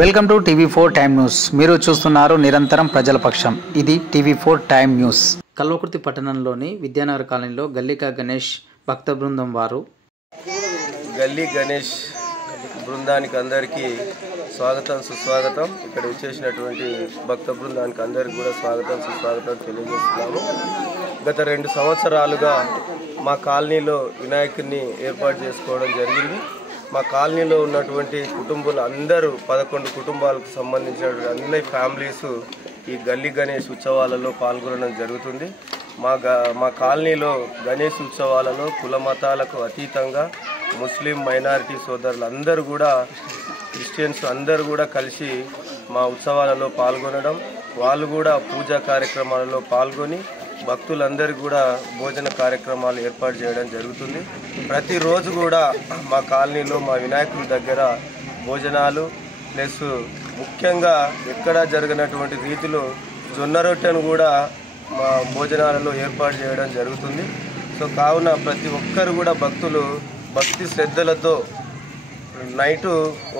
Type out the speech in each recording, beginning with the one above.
Welcome to టీవీ4 time news. మీరు చూస్తున్నారు నిరంతరం ప్రజల పక్షం. ఇది టీవీ4 టైమ్ న్యూస్. కల్వకుర్తి పట్టణంలోని విద్యానగర్ కాలనీలో గల్లికా గణేష్ భక్త బృందం వారు గల్లీ గణేష్ బృందానికి అందరికీ స్వాగతం సుస్వాగతం. ఇక్కడ వచ్చేసినటువంటి భక్త బృందానికి అందరికీ కూడా స్వాగతం సుస్వాగతం తెలియజేస్తున్నాము. గత 2 సంవత్సరాలుగా మా కాలనీలో వినాయకుడిని ఏర్పాటు చేసుకోవడం జరిగింది. మా కాలనీలో ఉన్నటువంటి కుటుంబాలు అందరూ 11 కుటుంబాలకు సంబంధించిన అన్ని ఫ్యామిలీస్ ఈ గల్లీ గణేష్ ఉత్సవాలలో పాల్గొనడం జరుగుతుంది. మా కాలనీలో గణేష్ ఉత్సవాలలో కుల మతాలకు అతీతంగా ముస్లిం మైనారిటీ సోదరులు అందరూ కూడా, క్రిస్టియన్స్ అందరూ కూడా కలిసి మా ఉత్సవాలలో పాల్గొనడం, వాళ్ళు కూడా పూజా కార్యక్రమాలలో పాల్గొని భక్తులందరికీ కూడా భోజన కార్యక్రమాలు ఏర్పాటు చేయడం జరుగుతుంది. ప్రతిరోజు కూడా మా కాలనీలో మా వినాయకుడి దగ్గర భోజనాలు ప్లస్ ముఖ్యంగా ఎక్కడా జరగనటువంటి రీతిలో జొన్న రొట్టెను కూడా మా భోజనాలలో ఏర్పాటు చేయడం జరుగుతుంది. సో కావున ప్రతి ఒక్కరు కూడా భక్తులు భక్తి శ్రద్ధలతో నైటు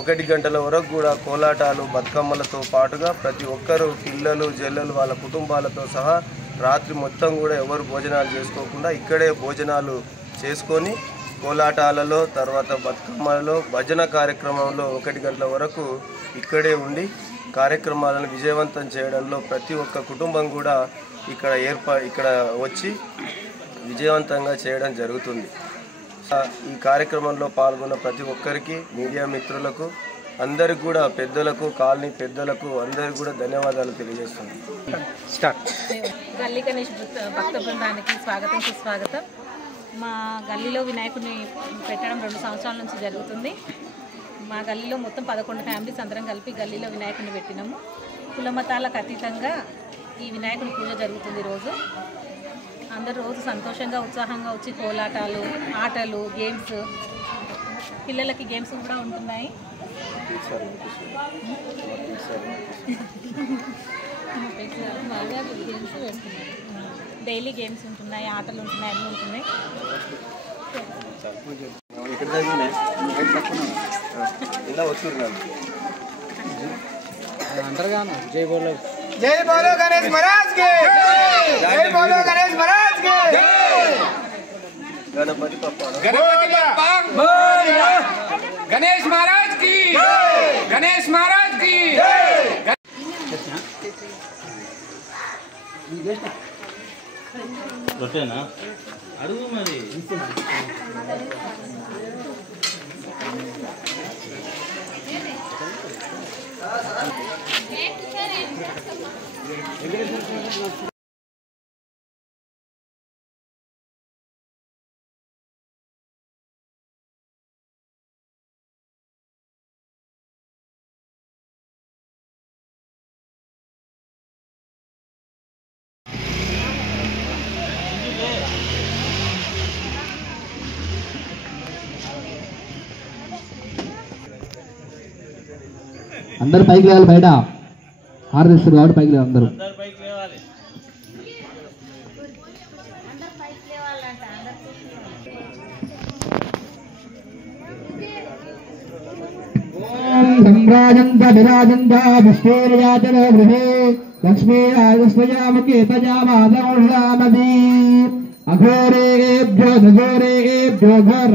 1 గంటల వరకు కూడా కోలాటాలు బతుకమ్మలతో పాటుగా ప్రతి ఒక్కరు పిల్లలు జల్లలు వాళ్ళ కుటుంబాలతో సహా రాత్రి మొత్తం కూడా ఎవరు భోజనాలు చేసుకోకుండా ఇక్కడే భోజనాలు చేసుకొని కోలాటాలలో తర్వాత బతుకమ్మలలో భజన కార్యక్రమంలో 1 గంటల వరకు ఇక్కడే ఉండి కార్యక్రమాలను విజయవంతం చేయడంలో ప్రతి ఒక్క కుటుంబం కూడా ఇక్కడ వచ్చి విజయవంతంగా చేయడం జరుగుతుంది. ఈ కార్యక్రమంలో పాల్గొన్న ప్రతి ఒక్కరికి, మీడియా మిత్రులకు అందరికి కూడా, పెద్దలకు, కాలనీ పెద్దలకు అందరికి కూడా ధన్యవాదాలు తెలియజేస్తున్నాను. గల్లీ గణేష్ భక్త బృందానికి స్వాగతం సుస్వాగతం. మా గల్లీలో వినాయకుడిని పెట్టడం 2 సంవత్సరాల నుంచి జరుగుతుంది. మా గల్లీలో మొత్తం 11 ఫ్యామిలీస్ అందరం కలిపి గల్లీలో వినాయకుడిని పెట్టినాము. కుల మతాలకు అతీతంగా ఈ వినాయకుడి పూజ జరుగుతుంది. రోజు అందరు రోజు సంతోషంగా ఉత్సాహంగా వచ్చి కోలాటాలు, ఆటలు, గేమ్స్, పిల్లలకి గేమ్స్ కూడా ఉంటున్నాయి. డైలీ గేమ్స్ ఉంటున్నాయి, ఆటలు ఉంటున్నాయి, అన్నీ ఉంటున్నాయి. జై బోలో जय बोलो गणेश महाराज के, जय बोलो गणेश महाराज के, गणपति बप्पा मोरया, गणेश महाराज की, गणेश महाराज की. రొట్టెనా అడుగు మరి. అందరు పైకి లేవాలి. బయట ఆరదిస్తారు కాబట్టి పైకి లేవాలి. అందరూ సంరాజంత విరాజంత విష్ణుర్యాచన గృహే లక్ష్మీ రాజస్వయామకే తజామాదీ అఘోరేభ్యో ఘోరేభ్యో ఘోర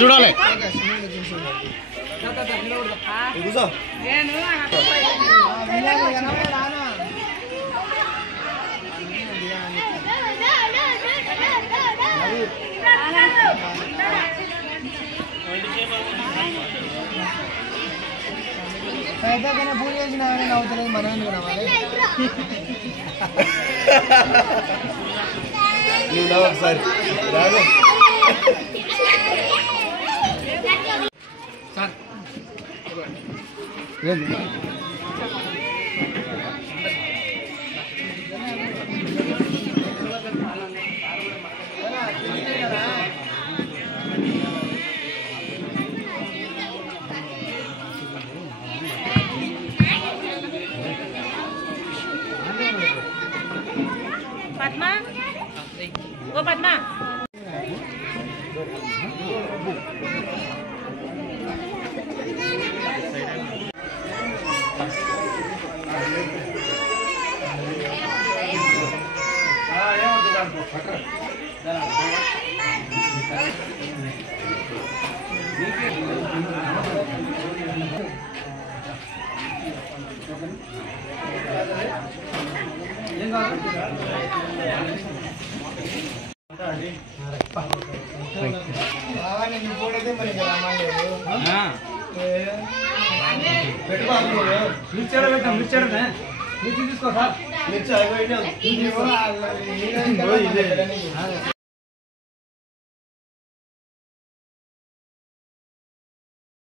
చూడాలి. పూజ చేసిన అవుతుంది మనం ఒకసారి రాదు. పద్మ, ఓ పద్మ. మిర్చి